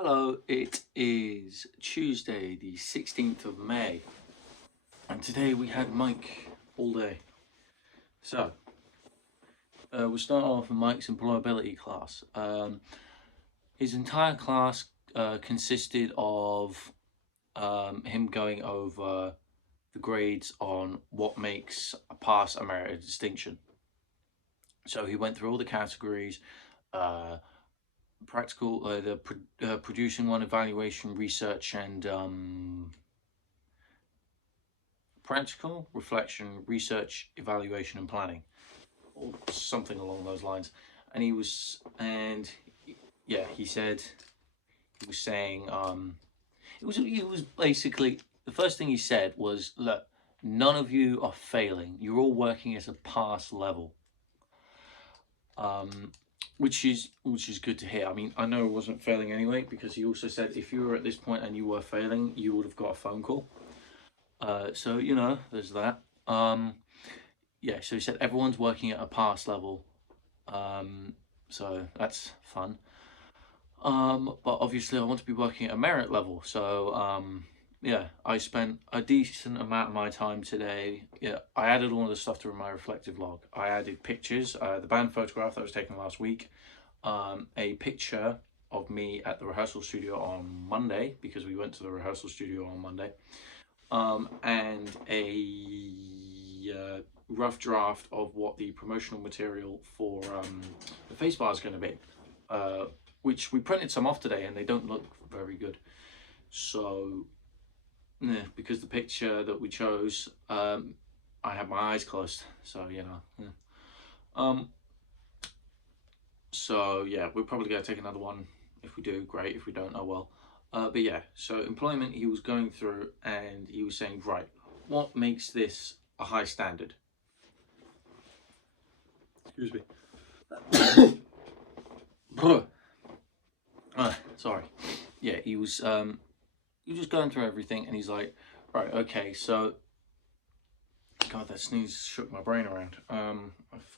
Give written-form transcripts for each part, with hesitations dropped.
Hello, it is Tuesday, the 16th of May, and today we had Mike all day. So, we'll start off with Mike's employability class. His entire class consisted of him going over the grades on what makes a pass, a merit, a distinction. So he went through all the categories, practical, producing one, evaluation, research, and practical, reflection, research, evaluation, and planning, or something along those lines. And he said he was saying it was basically the first thing he said was, look, none of you are failing. You're all working at a pass level. Which is good to hear. I mean, I know I wasn't failing anyway, because he also said if you were at this point and you were failing, you would have got a phone call. So there's that. Yeah, so he said everyone's working at a pass level. So that's fun. But obviously I want to be working at a merit level. So yeah, I spent a decent amount of my time today. Yeah, I added all of the stuff to my reflective log. I added pictures, the band photograph that was taken last week, a picture of me at the rehearsal studio on Monday, because we went to the rehearsal studio on Monday, and a rough draft of what the promotional material for the face bar is going to be, which we printed some off today and they don't look very good. So yeah, because the picture that we chose, I had my eyes closed, so so yeah, we're probably going to take another one. If we do, great. If we don't, oh well. But yeah, so employment, he was going through and he was saying, right, what makes this a high standard? Excuse me. Sorry. Yeah, he was just going through everything, and he's like, right, okay, so God, that sneeze shook my brain around. I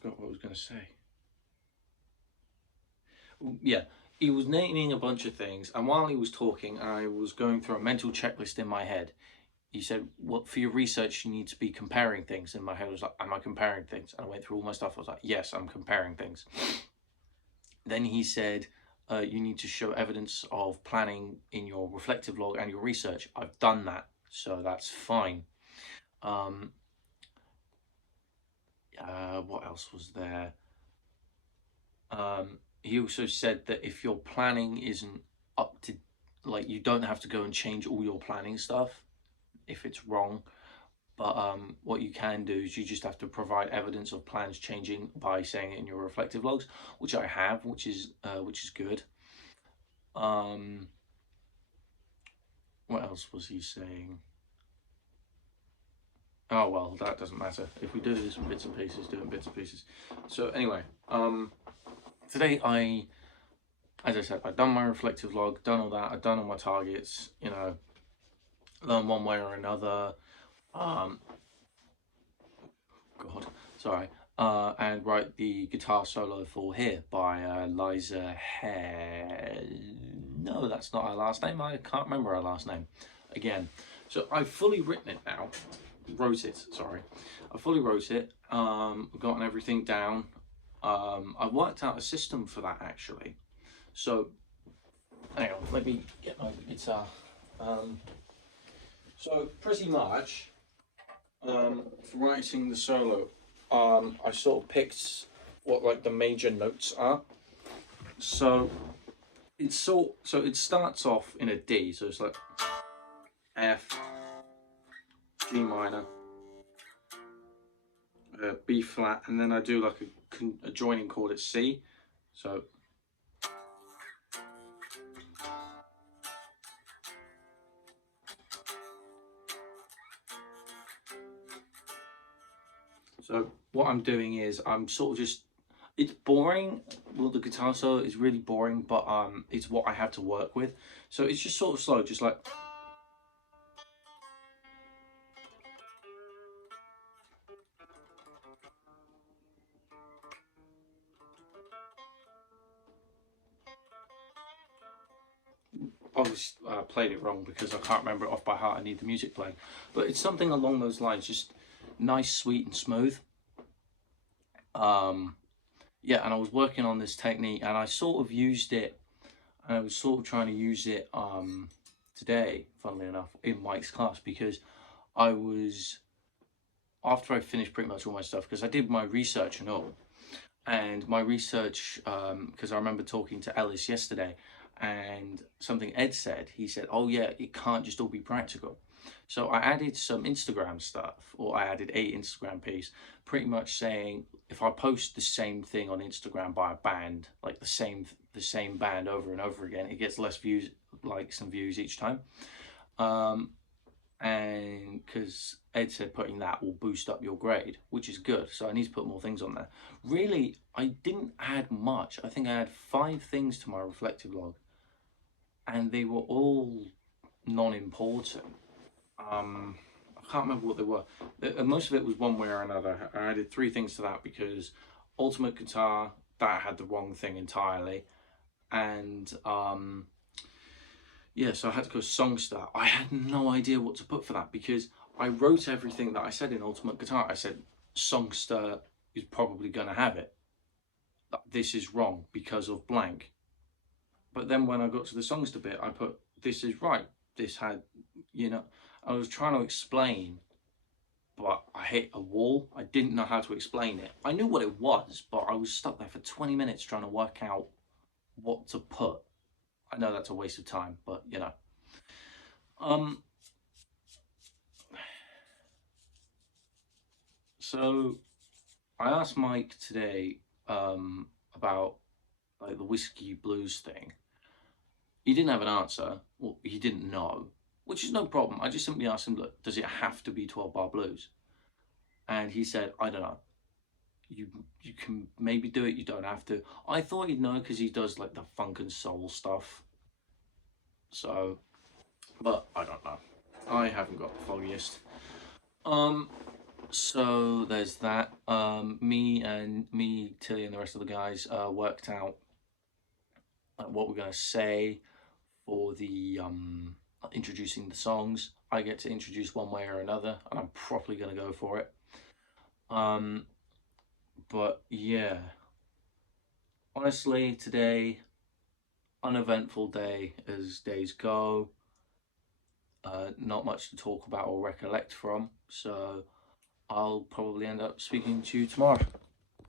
forgot what I was going to say. Yeah, he was naming a bunch of things, and while he was talking, I was going through a mental checklist in my head. He said, "What for your research? You need to be comparing things." In my head, I was like, "Am I comparing things?" And I went through all my stuff. I was like, "Yes, I'm comparing things." Then he said, "You need to show evidence of planning in your reflective log and your research." I've done that, so that's fine. What else was there? He also said that if your planning isn't up to, like, you don't have to go and change all your planning stuff if it's wrong, but what you can do is you just have to provide evidence of plans changing by saying it in your reflective logs, which I have, which is good. What else was he saying? Oh well, that doesn't matter. If we do this in bits and pieces, do it in bits and pieces. So anyway, today as I said, I've done my reflective log, done all that, I've done all my targets, learn one way or another. God, sorry. And write the guitar solo for Here by Liza Hare. No, that's not her last name. I can't remember her last name again. So I've fully written it now. I fully wrote it. Gotten everything down. I worked out a system for that actually. So hang on, let me get my guitar. So pretty much, for writing the solo, I sort of picked what like the major notes are. So it starts off in a D, so it's like F, G minor, B flat, and then I do like a joining chord at C. So what I'm doing is I'm sort of just, it's boring. Well, the guitar solo is really boring, but it's what I have to work with. So it's just sort of slow, just like. obviously played it wrong because I can't remember it off by heart. I need the music playing, but it's something along those lines, just nice, sweet, and smooth. Yeah, and I was working on this technique, and I sort of used it. And I was sort of trying to use it today, funnily enough, in Mike's class because I was after I finished pretty much all my stuff because I did my research and all. And my research, because I remember talking to Ellis yesterday, and something Ed said, he said, oh yeah, it can't just all be practical. So I added some Instagram stuff, or I added a Instagram piece, pretty much saying if I post the same thing on Instagram by a band, like the same band over and over again, it gets less views, likes and views each time. And because Ed said putting that will boost up your grade, which is good. So I need to put more things on there. Really, I didn't add much. I think I had 5 things to my reflective log, and they were all non-important. I can't remember what they were. Most of it was one way or another. I added 3 things to that because Ultimate Guitar, that had the wrong thing entirely. And yeah, so I had to go Songster. I had no idea what to put for that because I wrote everything that I said in Ultimate Guitar. I said Songster is probably going to have it. This is wrong because of blank. But then when I got to the Songster bit, I put this is right. This had, I was trying to explain, but I hit a wall. I didn't know how to explain it. I knew what it was, but I was stuck there for 20 minutes trying to work out what to put. I know that's a waste of time, but so I asked Mike today about like the whiskey blues thing. He didn't have an answer. Well, he didn't know, which is no problem. I just simply asked him, look, does it have to be 12-bar blues? And he said, I don't know. You can maybe do it, you don't have to. I thought he'd know because he does like the funk and soul stuff. So, but I don't know. I haven't got the foggiest. So there's that. Me, Tilly, and the rest of the guys worked out what we're gonna say for the introducing the songs. I get to introduce one way or another, and I'm properly gonna go for it. But yeah, honestly, today, uneventful day as days go. Not much to talk about or recollect from, so I'll probably end up speaking to you tomorrow.